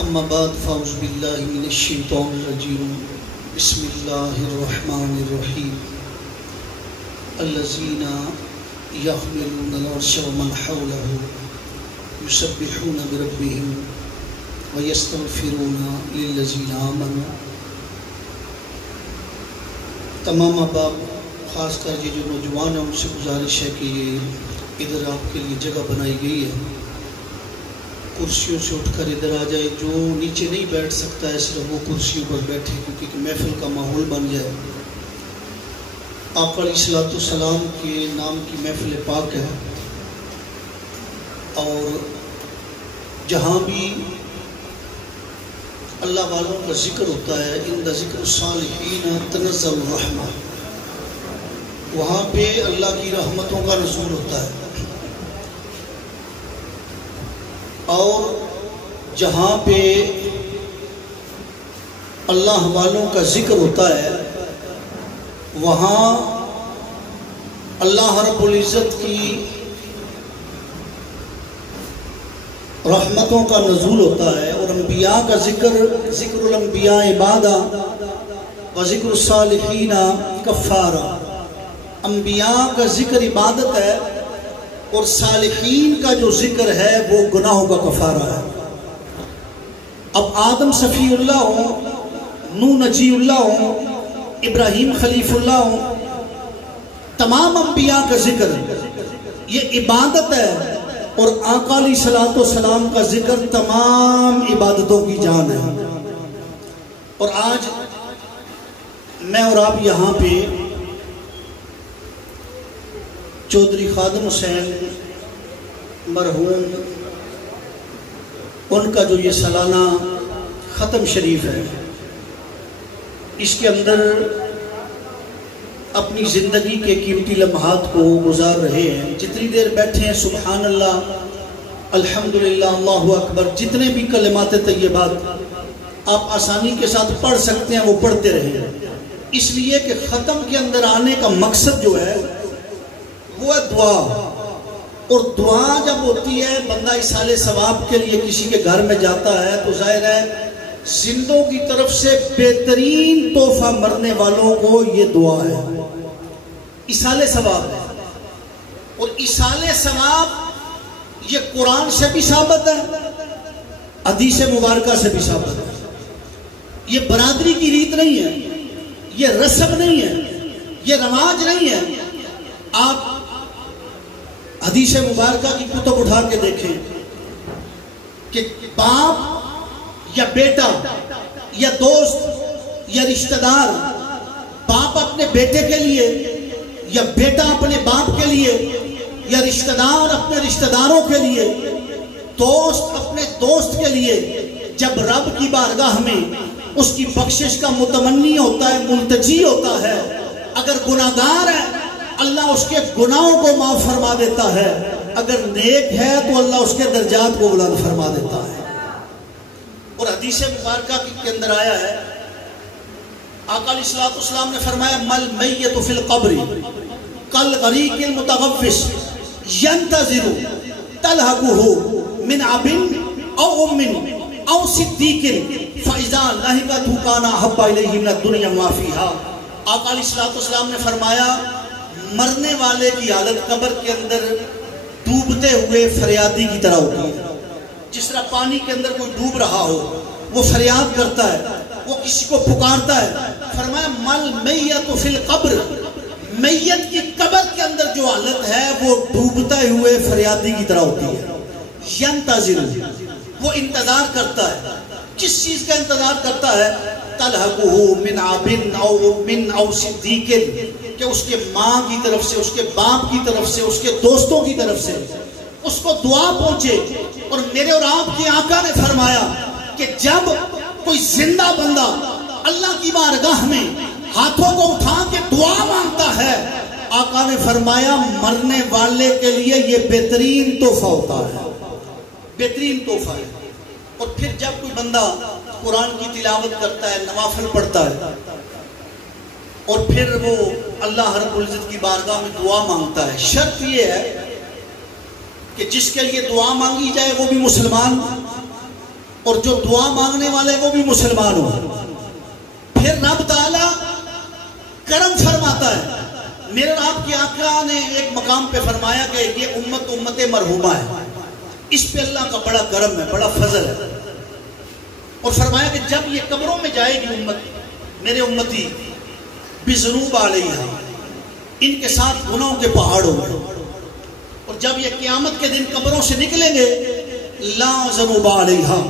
اما بعد فاعوذ باللہ من الشیطان الرجیم بسم اللہ الرحمن الرحیم الذین یحملون العرش ومن حولہ یسبحون بربہم ویستغفرون للذین آمنوا۔ تمام احباب، خاص کر یہ جو نوجوان ہیں ان سے گزارش ہے کہ یہ ادھر آپ کے لیے جگہ بنائی گئی ہے، کرسیوں سے اٹھ کر ادھر آ جائے۔ جو نیچے نہیں بیٹھ سکتا ہے صرف وہ کرسیوں پر بیٹھے، کیونکہ محفل کا ماحول بن جائے۔ آپ علیہ الصلوۃ والسلام کے نام کی محفل پاک ہے، اور جہاں بھی اللہ والوں کا ذکر ہوتا ہے، عند ذکر الصالحین تنزل الرحمہ، وہاں پہ اللہ کی رحمتوں کا نزول ہوتا ہے۔ اور جہاں پہ اللہ والوں کا ذکر ہوتا ہے، وہاں اللہ رب العزت کی رحمتوں کا نزول ہوتا ہے۔ اور انبیاء کا ذکر الانبیاء عبادہ و ذکر الصالحین کفارہ، انبیاء کا ذکر عبادت ہے، اور صالحین کا جو ذکر ہے وہ گناہوں کا کفارہ ہے۔ اب آدم صفی اللہ ہوں، نوح نجی اللہ ہوں، ابراہیم خلیف اللہ ہوں، تمام انبیاء کا ذکر یہ عبادت ہے، اور آقا علیہ الصلوۃ والسلام کا ذکر تمام عبادتوں کی جان ہے۔ اور آج میں اور آپ یہاں پہ چودھری خادم حسین مرحوم ان کا جو یہ سالانہ ختم شریف ہے، اس کے اندر اپنی زندگی کے قیمتی لمحات کو گزار رہے ہیں۔ جتنی دیر بیٹھے ہیں سبحان اللہ، الحمدللہ، اللہ اکبر، جتنے بھی کلمات طیبات آپ آسانی کے ساتھ پڑھ سکتے ہیں وہ پڑھتے رہیں، اس لیے کہ ختم کے اندر آنے کا مقصد جو ہے وہ ہے دعا۔ اور دعا جب ہوتی ہے، بندہ اصالِ ثواب کے لیے کسی کے گھر میں جاتا ہے، تو ظاہر ہے زندوں کی طرف سے بہترین تحفہ مرنے والوں کو یہ دعا ہے، اصالِ ثواب ہے۔ اور اصالِ ثواب یہ قرآن سے بھی ثابت ہے، حدیث مبارکہ سے بھی ثابت ہے۔ یہ برادری کی ریت نہیں ہے، یہ رسم نہیں ہے، یہ رواج نہیں ہے۔ آپ حدیث مبارکہ کی کتب اٹھا کے دیکھیں کہ باپ یا بیٹا یا دوست یا رشتہ دار، باپ اپنے بیٹے کے لیے یا بیٹا اپنے باپ کے لیے یا رشتہ دار اپنے رشتہ داروں کے لیے، دوست اپنے دوست کے لیے، جب رب کی بارگاہ میں اس کی بخشش کا متمنی ہوتا ہے، ملتجی ہوتا ہے، اگر گناہگار ہے اللہ اس کے گناہوں کو معاف فرما دیتا ہے، اگر نیک ہے تو اللہ اس کے درجات کو بلند فرما دیتا ہے۔ اور حدیث مبارکہ کے اندر آیا ہے، آقا علیہ الصلوۃ والسلام نے فرمایا مل میت فی القبر کالغریق المتغوص ینتظر تلحقہ من اب او ام او صدیق فاذا لحقتہ کان احب الیہ من الدنیا ما فیہا۔ آقا علیہ الصلوۃ والسلام نے فرمایا مرنے والے کی حالت قبر کے اندر ڈوبتے ہوئے فریادی کی طرح ہوتی ہے۔ جس طرح پانی کے اندر کوئی ڈوب رہا ہو، وہ فریاد کرتا ہے، وہ کسی کو پکارتا ہے۔ فرمایا مل میت فی القبر، میت کی قبر کے اندر جو حالت ہے وہ ڈوبتے ہوئے فریادی کی طرح ہوتی ہے۔ ینتظر، وہ انتظار کرتا ہے، کس چیز کا انتظار کرتا ہے؟ تلحقہ من اب او ام او صدیق، کہ اس کے ماں کی طرف سے، اس کے باپ کی طرف سے، اس کے دوستوں کی طرف سے اس کو دعا پہنچے۔ اور میرے اور آپ کے آقا نے فرمایا کہ جب کوئی زندہ بندہ اللہ کی بارگاہ میں ہاتھوں کو اٹھا کے دعا مانگتا ہے، آقا نے فرمایا مرنے والے کے لیے یہ بہترین تحفہ ہوتا ہے، بہترین تحفہ ہے۔ اور پھر جب کوئی بندہ قرآن کی تلاوت کرتا ہے، نوافل پڑھتا ہے، اور پھر وہ اللہ رب العزت کی بارگاہ میں دعا مانگتا ہے، شرط یہ ہے کہ جس کے لیے دعا مانگی جائے وہ بھی مسلمان اور جو دعا مانگنے والے وہ بھی مسلمان ہو. پھر رب تعالیٰ کرم فرماتا ہے. میرے آپ کے آقا نے ایک مقام پہ فرمایا کہ یہ امت مرحومہ ہے, اس پہ اللہ کا بڑا کرم ہے, بڑا فضل ہے. اور فرمایا کہ جب یہ قبروں میں جائے گی امت, میرے امتی بذنوب علیہا, ان کے ساتھ گناہوں کے پہاڑ ہوں گے. اور جب یہ قیامت کے دن قبروں سے نکلیں گے, لا ذنوب علیہا,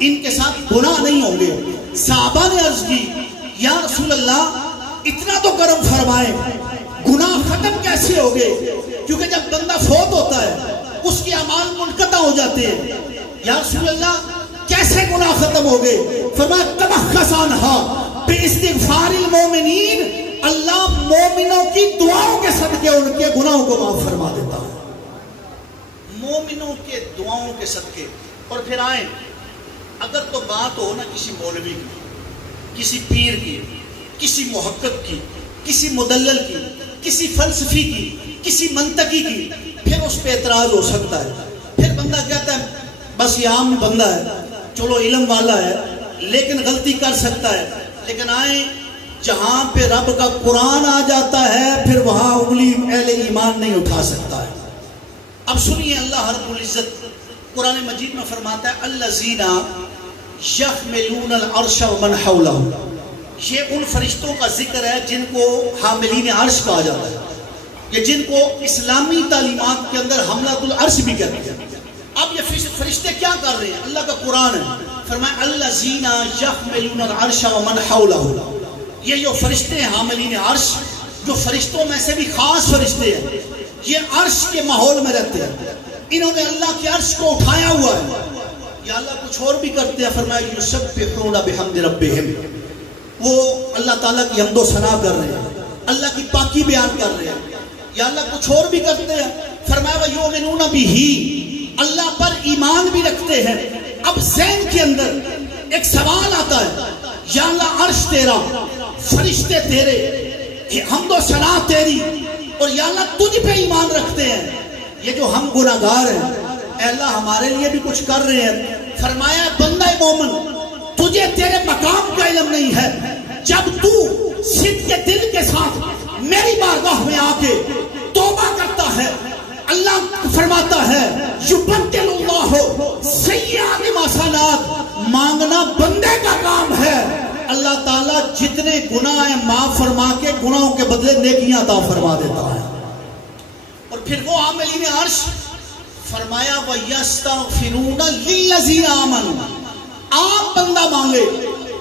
ان کے ساتھ گناہ نہیں ہوں گے. صحابہ نے عرض کی یا رسول اللہ اتنا تو کرم فرمائے, گناہ ختم کیسے ہو گئے؟ کیونکہ جب بندہ فوت ہوتا ہے اس کے اعمال منقطع ہو جاتے ہیں. یا رسول اللہ کیسے گناہ ختم ہو گئے؟ فرمایا تبخس عنہا باستغفار المومنین, اللہ مومنوں کی دعاؤں کے صدقے ان کے گناہوں کو معاف فرما دیتا ہے. مومنوں کے دعاؤں کے صدقے. اور پھر آئیں, اگر تو بات ہو نا کسی مولوی کی, کسی پیر کی, کسی محقق کی, کسی مدلل کی, کسی فلسفی کی, کسی منطقی کی, پھر اس پہ اعتراض ہو سکتا ہے. پھر بندہ کہتا ہے بس یہ عام بندہ ہے, چلو علم والا ہے لیکن غلطی کر سکتا ہے. لیکن آئیں جہاں پہ رب کا قرآن آ جاتا ہے پھر وہاں انگلی اہل ایمان نہیں اٹھا سکتا ہے. اب سنیے, اللہ رب العزت قرآن مجید میں فرماتا ہے الذین یحملون العرش ومن حولہ. یہ ان فرشتوں کا ذکر ہے جن کو حاملین عرش کہا جاتا ہے, یہ جن کو اسلامی تعلیمات کے اندر حملۃ العرش بھی کہتے ہیں. اب یہ فرشتے کیا کر رہے ہیں؟ اللہ کا قرآن ہے. فرمایا الذین یحملون العرش ومن حولہ, یہ جو فرشتے ہیں حاملین عرش, جو فرشتوں میں سے بھی خاص فرشتے ہیں, یہ عرش کے ماحول میں رہتے ہیں. انہوں نے اللہ کے عرش کو اٹھایا ہوا ہے. یا اللہ کچھ اور بھی کرتے ہیں. فرمایا یسبحون بحمد ربہم, وہ اللہ تعالیٰ کی حمد و ثنا کر رہے ہیں, اللہ کی پاکی بیان کر رہے ہیں. یا اللہ کچھ اور بھی کرتے ہیں. فرمایا وَيُؤْمِنُونَ بِهِ, اللہ پر ایمان بھی رکھتے ہیں. اب ذہن کے اندر ایک سوال آتا ہے, یا اللہ عرش تیرا, فرشتے تیرے, حمد و ثنا تیری, اور یا اللہ تجھ پہ ایمان رکھتے ہیں. یہ جو ہم گناہگار ہیں, اے اللہ ہمارے لیے بھی کچھ کر رہے ہیں. فرمایا بندہ مومن, تجھے تیرے مقام کا علم نہیں ہے. جب تو صدق کے دل کے ساتھ میری بارگاہ میں آ کے توبہ کرتا ہے, اللہ فرماتا ہے یبدل اللہ سیئات حسنات, مانگنا بندے کا کام ہے. اللہ تعالیٰ جتنے گناہ ہیں معاف فرما کے گناہوں کے بدلے نیکیاں عطا فرما دیتا ہے. اور پھر وہ عاملین عرش, فرمایا وَيَسْتَغْفِرُونَ لِلَّذِينَ آمَنُوا, آپ بندہ مانگے,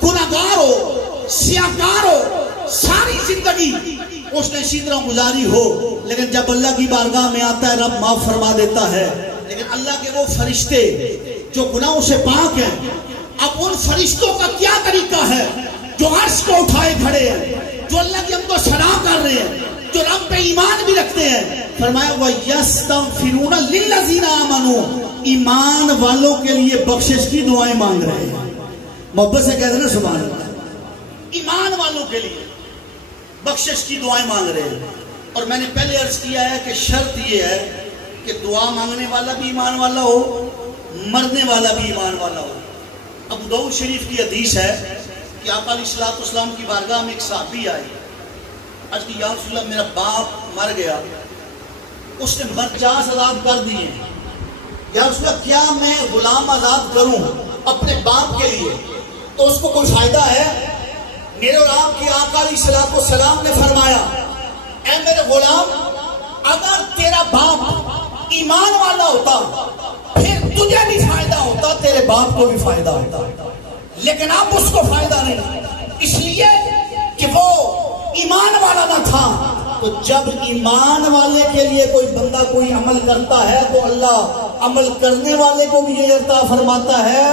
گناہگار ہو, سیاہکار ہو, ساری زندگی اس نے اسی طرح گزاری ہو, لیکن جب اللہ کی بارگاہ میں آتا ہے رب معاف فرما دیتا ہے. لیکن اللہ کے وہ فرشتے جو گناہوں سے پاک ہیں, اب ان فرشتوں کا کیا طریقہ ہے جو عرش کو اٹھائے کھڑے ہیں, جو اللہ کی حمد و ثنا کر رہے ہیں, جو رب پہ ایمان بھی رکھتے ہیں. فرمایا وَيَسْتَغْفِرُونَ لِلَّذِينَ آمَنُوا, ایمان والوں کے لیے بخشش کی دعائیں مانگ رہے ہیں. محبت سے کہتے ہیں نا سبحان اللہ, ایمان والوں کے لیے بخشش کی دعائیں مانگ رہے ہیں. اور میں نے پہلے عرض کیا ہے کہ شرط یہ ہے کہ دعا مانگنے والا بھی ایمان والا ہو, مرنے والا بھی ایمان والا ہو. ابو داؤد شریف کی حدیث ہے کہ آقا علیہ الصلوۃ والسلام کی بارگاہ میں ایک صحابی آئی, عرض کی یا رسول اللہ میرا باپ مر گیا, اس نے مرجاز آزاد کر دیے, یا رسول اللہ کیا میں غلام آزاد کروں اپنے باپ کے لیے تو اس کو کوئی فائدہ ہے؟ میرے اور آپ کے آقا علیہ الصلوۃ والسلام نے فرمایا اے میرے غلام, اگر تیرا باپ ایمان والا ہوتا پھر تجھے بھی فائدہ ہوتا, تیرے باپ کو بھی فائدہ ہوتا, لیکن اب اس کو فائدہ نہیں, اس لیے کہ وہ ایمان والا نہ تھا. تو جب ایمان والے کے لیے کوئی بندہ کوئی عمل کرتا ہے تو اللہ عمل کرنے والے کو بھی یہ عطا فرماتا ہے,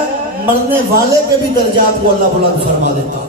مرنے والے کے بھی درجات کو اللہ بلند فرما دیتا ہے.